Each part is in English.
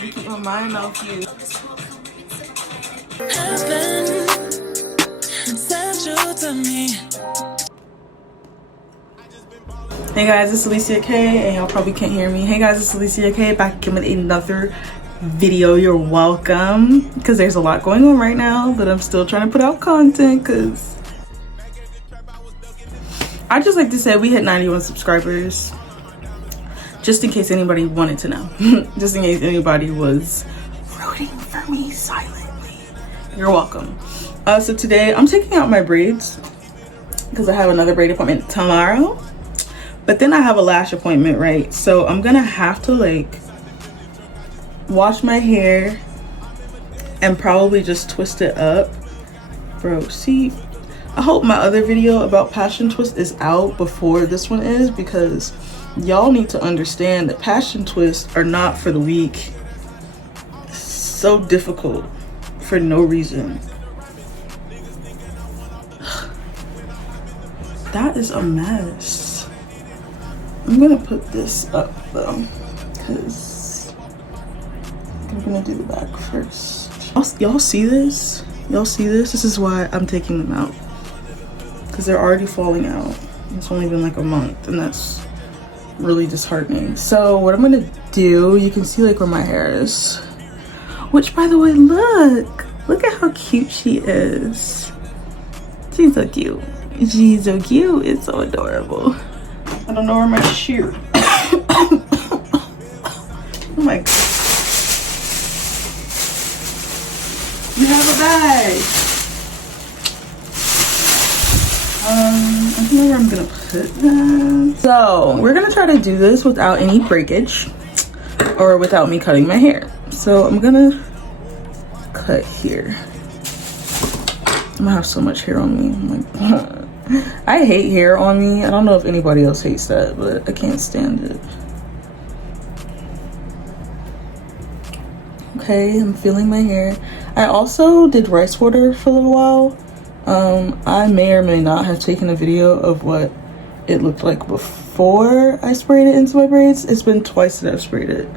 trying to keep my mind off you. Hey guys, it's Alicia K, and y'all probably can't hear me. Hey guys, it's Alicia K, back again with another video. You're welcome, because there's a lot going on right now, but I'm still trying to put out content because I just like to say we hit 91 subscribers, just in case anybody wanted to know. Just in case anybody was rooting for me silently. You're welcome. So today I'm taking out my braids because I have another braid appointment tomorrow, but then I have a lash appointment, right? So I'm gonna have to like wash my hair and probably just twist it up. Bro, see, I hope my other video about passion twist is out before this one is, because y'all need to understand that passion twists are not for the weak. So difficult for no reason. That is a mess. I'm gonna put this up though, because I'm gonna do the back first. Y'all see this? Y'all see this? This is why I'm taking them out, because they're already falling out. It's only been like a month, and that's really disheartening. So what I'm gonna do, you can see like where my hair is, which by the way, look at how cute she is. She's so cute. She's so cute. It's so adorable. I don't know where my shear. Oh my god. You have a bag. I don't know where I'm gonna put that. So we're gonna try to do this without any breakage or without me cutting my hair. So I'm gonna cut here. I'm gonna have so much hair on me. I'm like, I hate hair on me. I don't know if anybody else hates that, but I can't stand it. Okay, I'm feeling my hair. I also did rice water for a little while. I may or may not have taken a video of what it looked like before I sprayed it into my braids. It's been twice that I've sprayed it.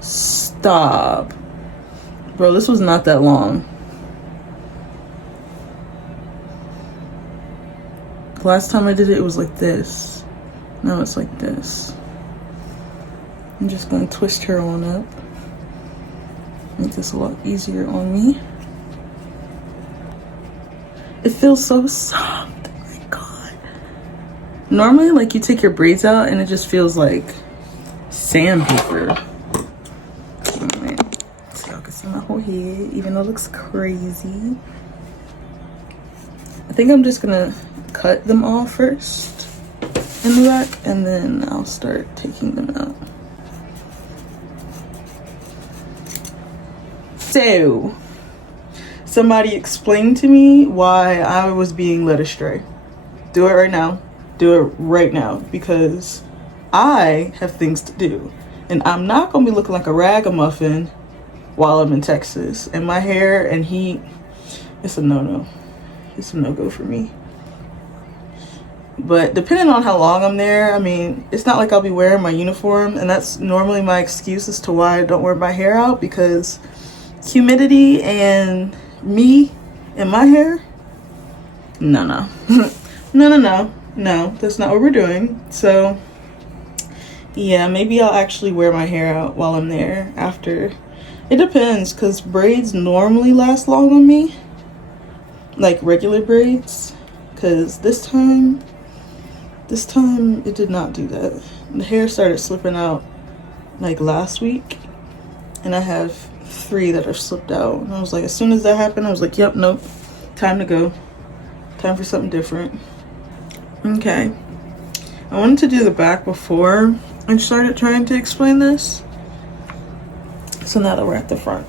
Stop. Bro, this was not that long. The last time I did it, it was like this. Now it's like this. I'm just going to twist her on up. Make this a lot easier on me. It feels so soft. Oh my god. Normally, like, you take your braids out and it just feels like sandpaper. So y'all can see my whole head, even though it looks crazy. I think I'm just gonna cut them all first in the back, and then I'll start taking them out. So, somebody explain to me why I was being led astray. Do it right now. Do it right now, because I have things to do. And I'm not gonna be looking like a ragamuffin while I'm in Texas. And my hair and heat, it's a no-no. It's a no-go for me. But depending on how long I'm there, I mean, it's not like I'll be wearing my uniform. And that's normally my excuse as to why I don't wear my hair out, because humidity and me and my hair, no. No, that's not what we're doing. So yeah, maybe I'll actually wear my hair out while I'm there after. It depends, because braids normally last long on me, like regular braids, because this time it did not do that. The hair started slipping out like last week, and I have 3 that are slipped out. And I was like, as soon as that happened, I was like, yep, nope, time to go. Time for something different. Okay. I wanted to do the back before I started trying to explain this. So now that we're at the front.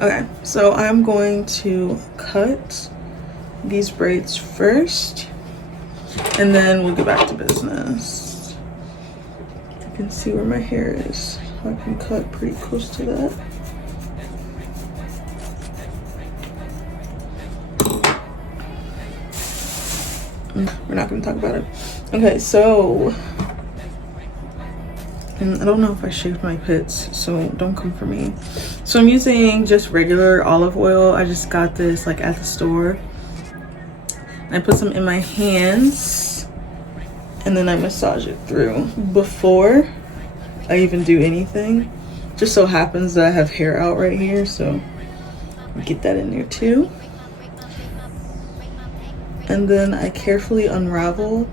Okay, so I'm going to cut these braids first. and then we'll get back to business. You can see where my hair is. I can cut pretty close to that. We're not going to talk about it. Okay, so, and I don't know if I shaved my pits, so don't come for me. So I'm using just regular olive oil. I just got this like at the store. I put some in my hands and then I massage it through before I even do anything. Just so happens that I have hair out right here, so get that in there too. And then I carefully unravel,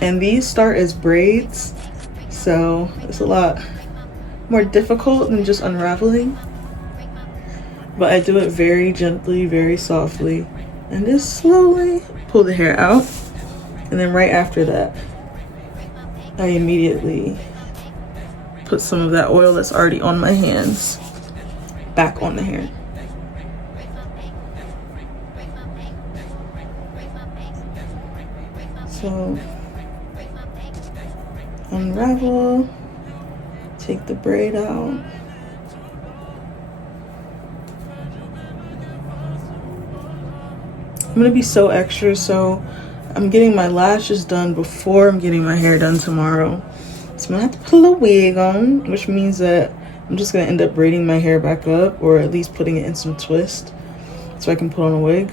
and these start as braids, so it's a lot more difficult than just unraveling, but I do it very gently, very softly, and just slowly pull the hair out. And then right after that, I immediately put some of that oil that's already on my hands back on the hair. So unravel, take the braid out. I'm gonna be so extra, so I'm getting my lashes done before I'm getting my hair done tomorrow. So I'm gonna have to put a little wig on, which means that I'm just gonna end up braiding my hair back up, or at least putting it in some twist so I can put on a wig.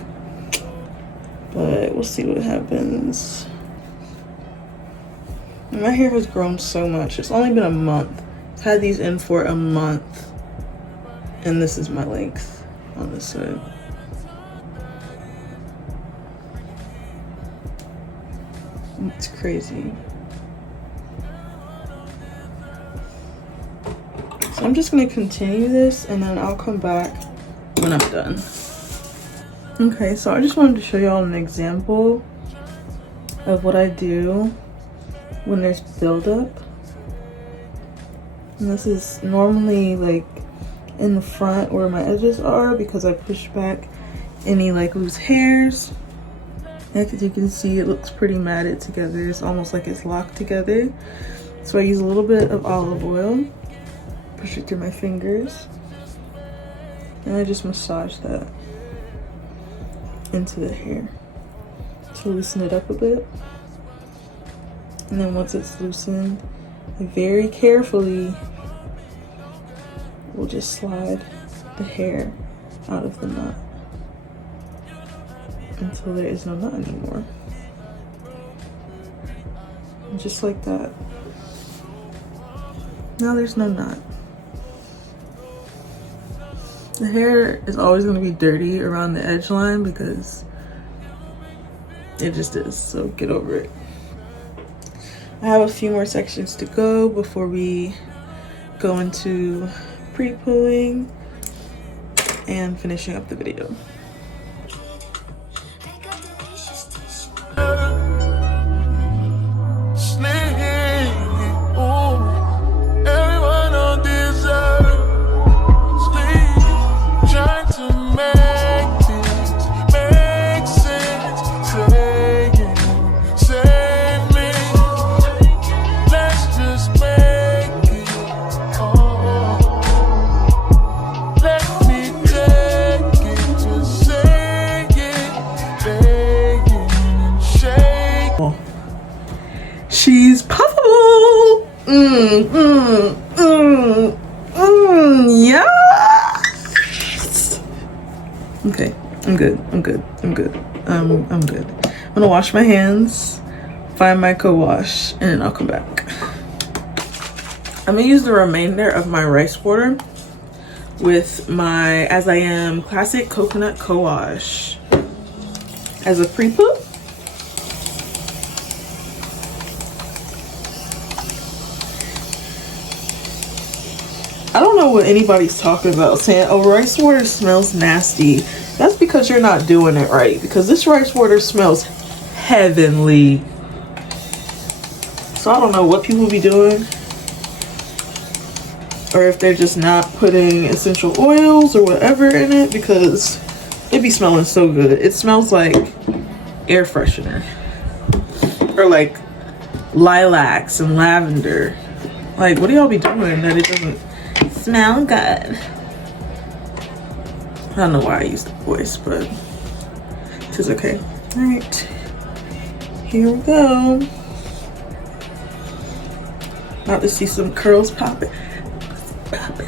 But we'll see what happens. My hair has grown so much. It's only been a month. I've had these in for a month, and this is my length on this side. It's crazy. So I'm just gonna continue this, and then I'll come back when I'm done. Okay, so I just wanted to show y'all an example of what I do when there's buildup. And this is normally like in the front where my edges are, because I push back any like loose hairs. As you can see, it looks pretty matted together. It's almost like it's locked together. So I use a little bit of olive oil, push it through my fingers, and I just massage that into the hair to loosen it up a bit. And then once it's loosened, I very carefully will just slide the hair out of the knot until there is no knot anymore. And just like that. Now there's no knot. The hair is always going to be dirty around the edge line because it just is, so get over it. I have a few more sections to go before we go into pre-pooing and finishing up the video. She's puffable. Yes. Okay, I'm good. I'm good. I'm good. I'm gonna wash my hands, find my co-wash, and then I'll come back. I'm gonna use the remainder of my rice water with my As I Am Classic Coconut Co-Wash as a pre-poo. I don't know what anybody's talking about saying, oh, rice water smells nasty. That's because you're not doing it right, because this rice water smells heavenly. So I don't know what people be doing, or if they're just not putting essential oils or whatever in it, because it be smelling so good. It smells like air freshener. or like lilacs and lavender. Like, what do y'all be doing that it doesn't smell good? I don't know why I used the voice, but it is okay. All right, here we go. About to see some curls popping. Popping.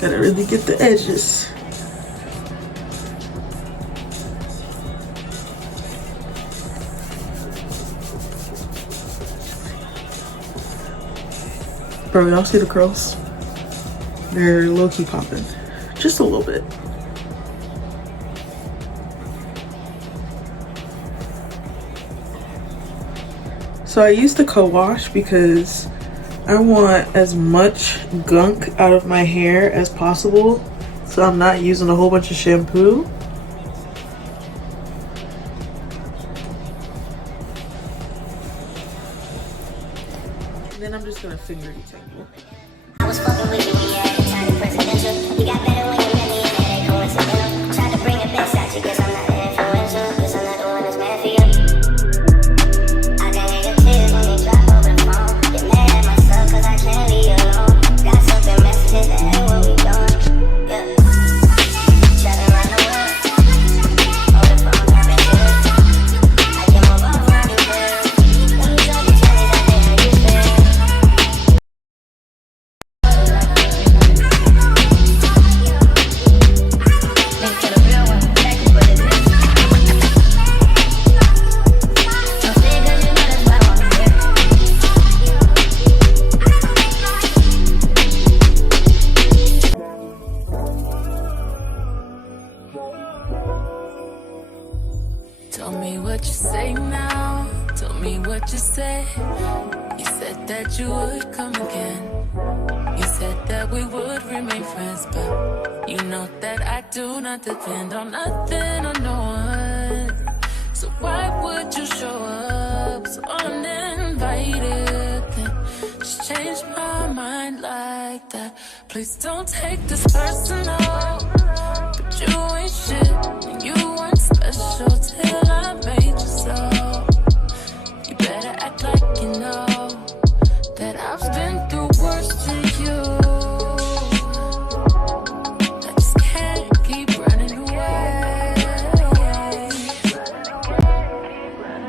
Gotta really get the edges. Bro, y'all see the curls? They're low-key popping. Just a little bit. So I use the co-wash because I want as much gunk out of my hair as possible, so I'm not using a whole bunch of shampoo. And then I'm just gonna finger detangle. I was fucking with you when you had a time presidential. You got better when you met me and it ain't coincidental. Tried to bring it back, side you, guess I'm not influential. Guess I'm not the one that's mad for you. I can hear your tears when you drop over the phone. Get mad at myself cause I can't leave you alone. Got something messages that ain't what we doing. Yeah. Traveling around the world. Over the phone, popping pills. I can move on from you, girl. When you try to tell me that they hurt you feel. Tell me what you say now. Tell me what you said. You said that you would come again. You said that we would remain friends, but you know that I do not depend on nothing or no one. So why would you show up so uninvited? Then just change my mind like that. Please don't take this personal. But you ain't shit and you weren't special till I made you so. You better act like you know that I've been through worse than you. I just can't keep running away.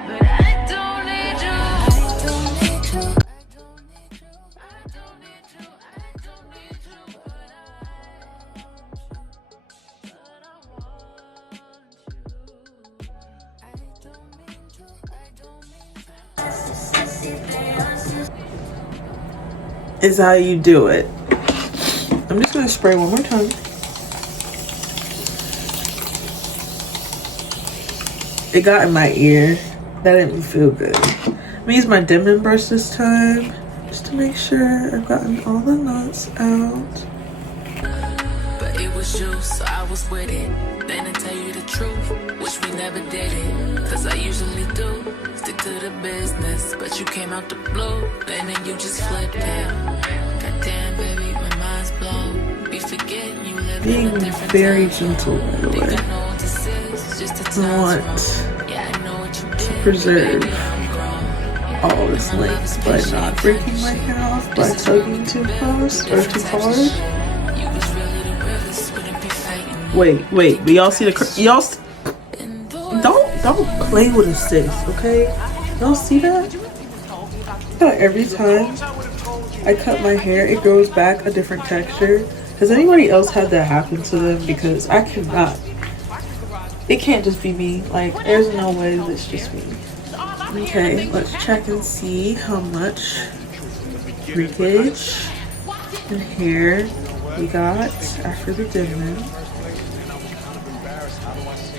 But I don't need you. I don't need you. I don't need you. I don't need you. I don't need you. But I want you. I don't mean to. I don't mean to. Is how you do it. I'm just gonna spray one more time. It got in my ear. That didn't feel good. I'm gonna use my dimming brush this time just to make sure I've gotten all the knots out. But it was you, so I was with it. Then to tell you the truth, wish we never did it. Cause I usually do stick to the business. But you came out the blue, and then you just flipped it. Goddamn, baby, my mind's blown. Be forgetting you live in a different Very time. gentle, by the Think way. I know what this is, just a I time want yeah, I know what you did. preserve Baby, I'm grown. all this length by not breaking my hair off by tugging too close or too hard. You was really the realest, wouldn't be fighting. Wait, but y'all see the y'all don't play with a sis, okay? Y'all see that? How every time I cut my hair, it grows back a different texture. Has anybody else had that happen to them? Because I cannot. It can't just be me. Like, there's no way that it's just me. Okay, let's check and see how much breakage and hair we got after the dimming.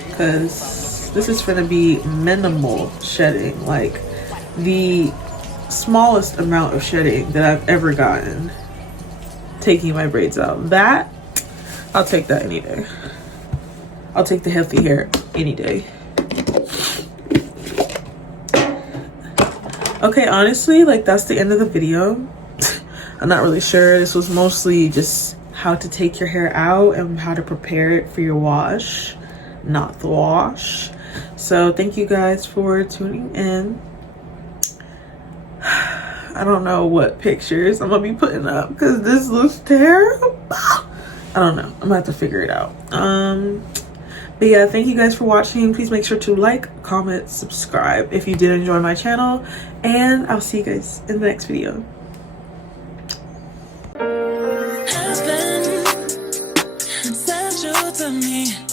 Because this is going to be minimal shedding. Like, the smallest amount of shedding that I've ever gotten taking my braids out. That, I'll take that any day. I'll take the healthy hair any day. Okay, honestly, like, that's the end of the video. I'm not really sure. This was mostly just how to take your hair out and how to prepare it for your wash, not the wash. So thank you guys for tuning in. I don't know what pictures I'm gonna be putting up because this looks terrible. I don't know. I'm gonna have to figure it out. But yeah, thank you guys for watching. Please make sure to like, comment, subscribe if you did enjoy my channel, and I'll see you guys in the next video. Has been central to me.